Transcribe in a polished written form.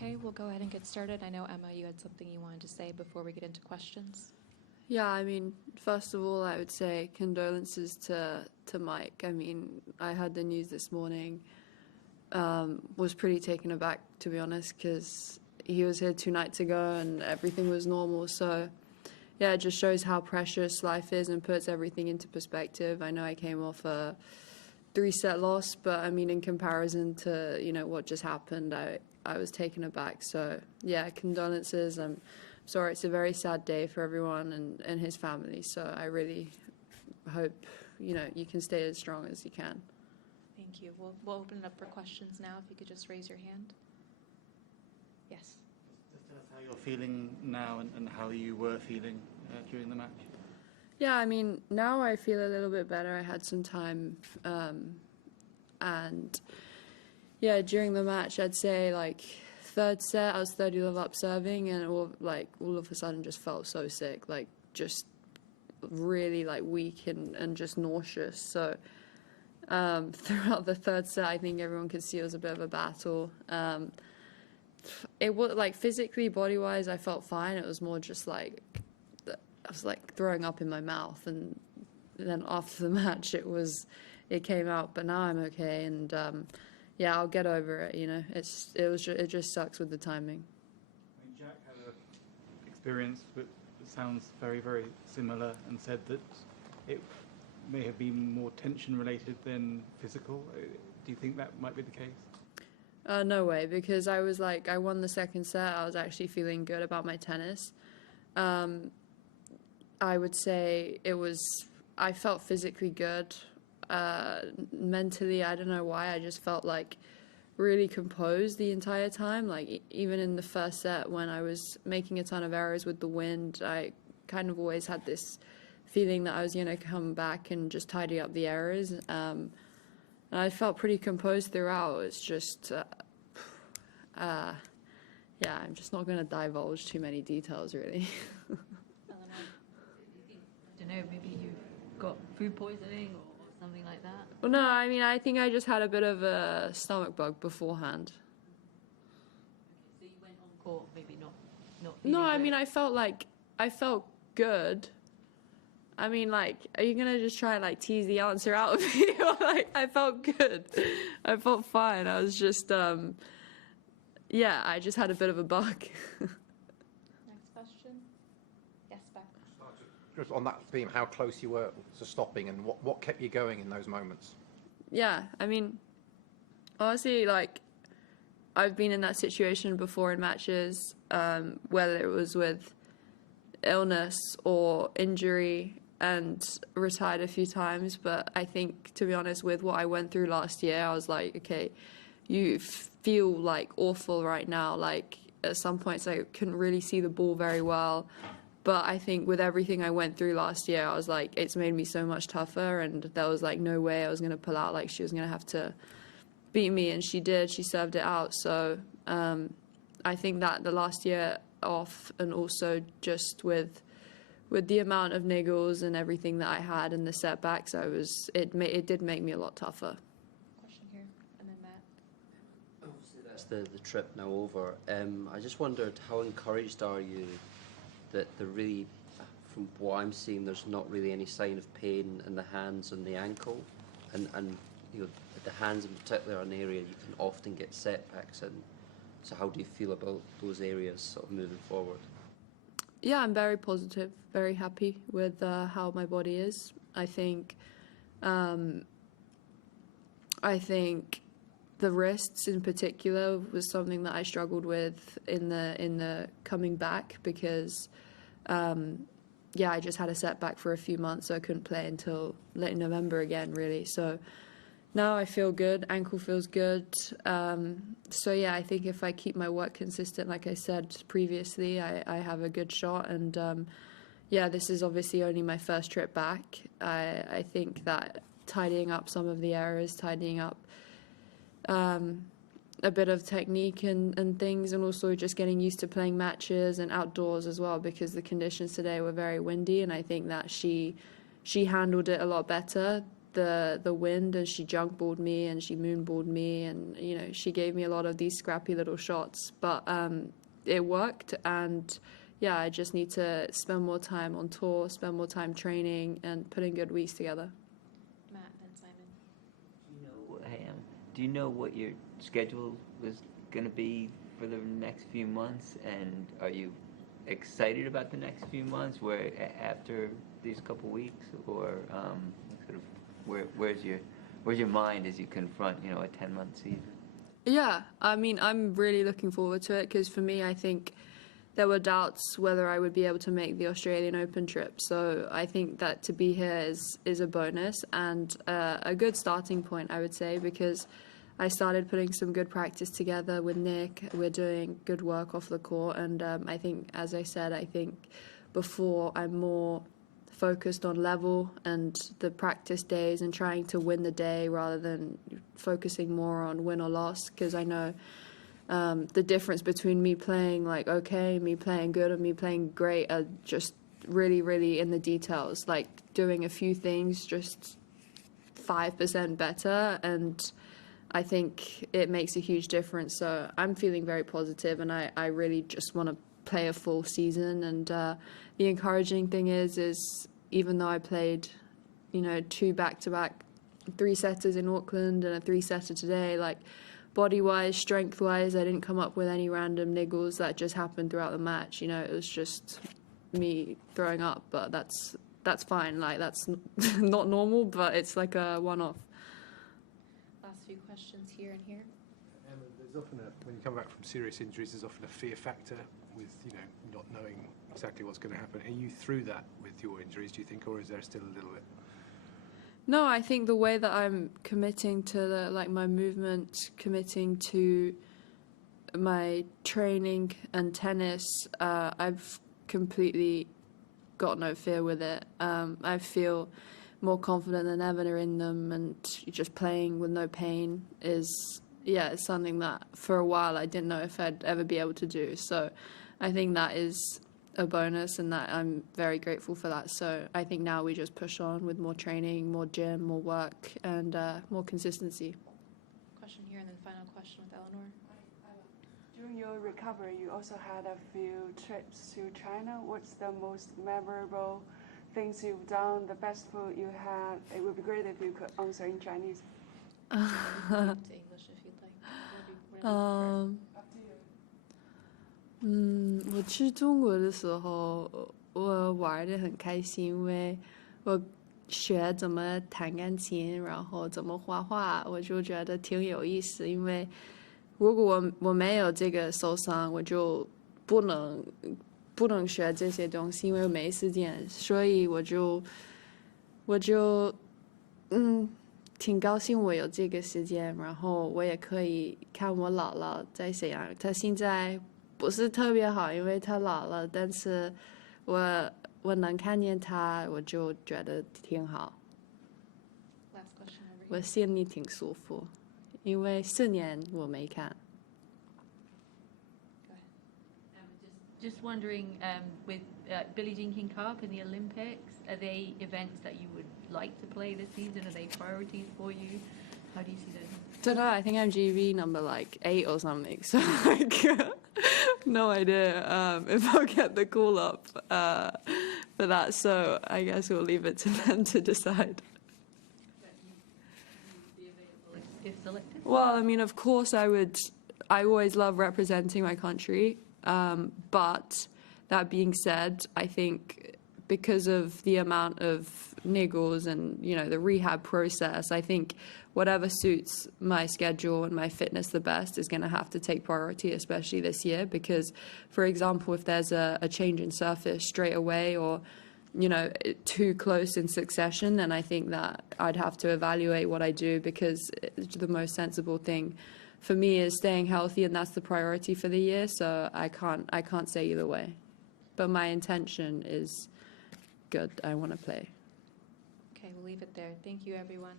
Okay, we'll go ahead and get started. I know, Emma, you had something you wanted to say before we get into questions. Yeah, I mean, first of all, I would say condolences to Mike. I mean, I heard the news this morning, was pretty taken aback, to be honest, because he was here 2 nights ago and everything was normal. So, yeah, it just shows how precious life is and puts everything into perspective. I know I came off a 3-set loss, but, I mean, in comparison to, what just happened, I was taken aback. So, yeah, condolences. I'm sorry, it's a very sad day for everyone and his family. So I really hope, you can stay as strong as you can. Thank you. We'll open it up for questions now. If you could just raise your hand. Yes. Just tell us how you're feeling now and how you were feeling during the match. Yeah, I mean, now I feel a little bit better. I had some time, and yeah, during the match, I'd say like 3rd set, I was 30-love up serving, and all of a sudden just felt so sick, just really weak and just nauseous. So throughout the 3rd set, I think everyone could see it was a bit of a battle. It was physically, body-wise, I felt fine. It was more just I was throwing up in my mouth, and then after the match, it came out. But now I'm okay, and yeah, I'll get over it. It just sucks with the timing. I mean, Jack had an experience that sounds very, very similar, and said that it may have been more tension related than physical. Do you think that might be the case? No way, because I was I won the 2nd set. I was actually feeling good about my tennis. I would say I felt physically good. Mentally, I don't know why, I just felt really composed the entire time. Even in the 1st set, when I was making a ton of errors with the wind, I kind of always had this feeling that I was going to come back and just tidy up the errors. And I felt pretty composed throughout. It's just, yeah, I'm just not going to divulge too many details, really. I don't know, maybe you got food poisoning or something like that? Well, no, I mean, I think I just had a bit of a stomach bug beforehand. Okay, so you went on court, maybe not No, I good. mean, I felt good. I mean, are you gonna just try and tease the answer out of me? Or, I felt good. I felt fine. I was just, yeah, I just had a bit of a bug. Next question. Yes, Beck. Just on that theme, how close you were to stopping, and what kept you going in those moments? Yeah, I mean, honestly, I've been in that situation before in matches, whether it was with illness or injury, and retired a few times. But I think, to be honest, with what I went through last year, I was like, okay, you feel awful right now. At some points, I couldn't really see the ball very well. But I think with everything I went through last year, I was it's made me so much tougher, and there was no way I was going to pull out. She was going to have to beat me, and she did. She served it out. So I think that the last year off, and also just with the amount of niggles and everything that I had and the setbacks, it did make me a lot tougher. Question here, and then Matt. Obviously, that's the trip now over. I just wondered, how encouraged are you that really, from what I'm seeing, there's not really any sign of pain in the hands and the ankle, and the hands in particular are an area you can often get setbacks in. So how do you feel about those areas sort of moving forward? Yeah, I'm very positive, very happy with how my body is. I think the wrists in particular was something that I struggled with in the coming back, because I just had a setback for a few months, so I couldn't play until late November again, really. So now I feel good, ankle feels good. So yeah, I think if I keep my work consistent, like I said previously, I have a good shot. And yeah, this is obviously only my 1st trip back. I think that tidying up some of the errors, tidying up a bit of technique and things, and also just getting used to playing matches and outdoors as well, because the conditions today were very windy, and I think that she handled it a lot better the wind, and she junk balled me and she moon balled me, and she gave me a lot of these scrappy little shots, but it worked. And yeah, I just need to spend more time on tour, spend more time training and putting good weeks together. Matt and Simon. Do you know what your schedule is going to be for the next few months, and are you excited about the next few months where after these couple weeks, or sort of where's your mind as you confront a 10-month season? Yeah, I mean, I'm really looking forward to it, because for me, I think there were doubts whether I would be able to make the Australian Open trip. So I think that to be here is a bonus and a good starting point, I would say, because I started putting some good practice together with Nick. We're doing good work off the court, and I think, as I said, I think before I'm more focused on level and the practice days and trying to win the day rather than focusing more on win or loss, because I know the difference between me playing like okay, me playing good, and me playing great are just really, really in the details, like doing a few things just 5% better, and I think it makes a huge difference. So I'm feeling very positive, and I really just want to play a full season. And the encouraging thing is even though I played 2 back-to-back 3-setters in Auckland and a 3-setter today, like body-wise, strength-wise, I didn't come up with any random niggles that just happened throughout the match. It was just me throwing up, but that's fine. Like, that's not normal, but it's like a one-off. Last few questions here and here. Emma, there's often when you come back from serious injuries, there's often a fear factor with not knowing exactly what's going to happen. Are you through that with your injuries, do you think, or is there still a little bit? No, I think the way that I'm committing to my movement, committing to my training and tennis, I've completely got no fear with it. I feel more confident than ever in them, and just playing with no pain is, it's something that for a while I didn't know if I'd ever be able to do. So I think that is a bonus, and that I'm very grateful for that. So I think now we just push on with more training, more gym, more work, and more consistency. Question here, and then final question with Eleanor. During your recovery, you also had a few trips to China. What's the most memorable things you've done, the best food you had? It would be great if you could answer in Chinese. To English if you'd like. Whatever you prefer. 我去中国的时候，我玩得很开心，因为我学怎么弹钢琴，然后怎么画画，我就觉得挺有意思。因为如果我没有这个受伤，我就不能学这些东西，因为没时间。所以我就挺高兴我有这个时间，然后我也可以看我姥姥在沈阳，她现在不是特别好，因为她老了，但是我能看见她，我就觉得挺好。 Last question over here. 我心里挺舒服，因为4年我没看。 Go ahead. Just wondering, with Billie Jean King Cup and the Olympics, are they events that you would like to play this season? Are they priorities for you? How do you see those? Don't know. I think I'm GB number 8 or something. So no idea if I'll get the call up for that. So I guess we'll leave it to them to decide. Be available if selected? Well, I mean, of course I would. I always love representing my country. But that being said, I think because of the amount of niggles and, the rehab process, I think whatever suits my schedule and my fitness the best is going to have to take priority, especially this year. Because, for example, if there's a change in surface straight away or, too close in succession, then I think that I'd have to evaluate what I do, because the most sensible thing for me is staying healthy, and that's the priority for the year. So I can't say either way, but my intention is good. I want to play. Okay, we'll leave it there. Thank you, everyone.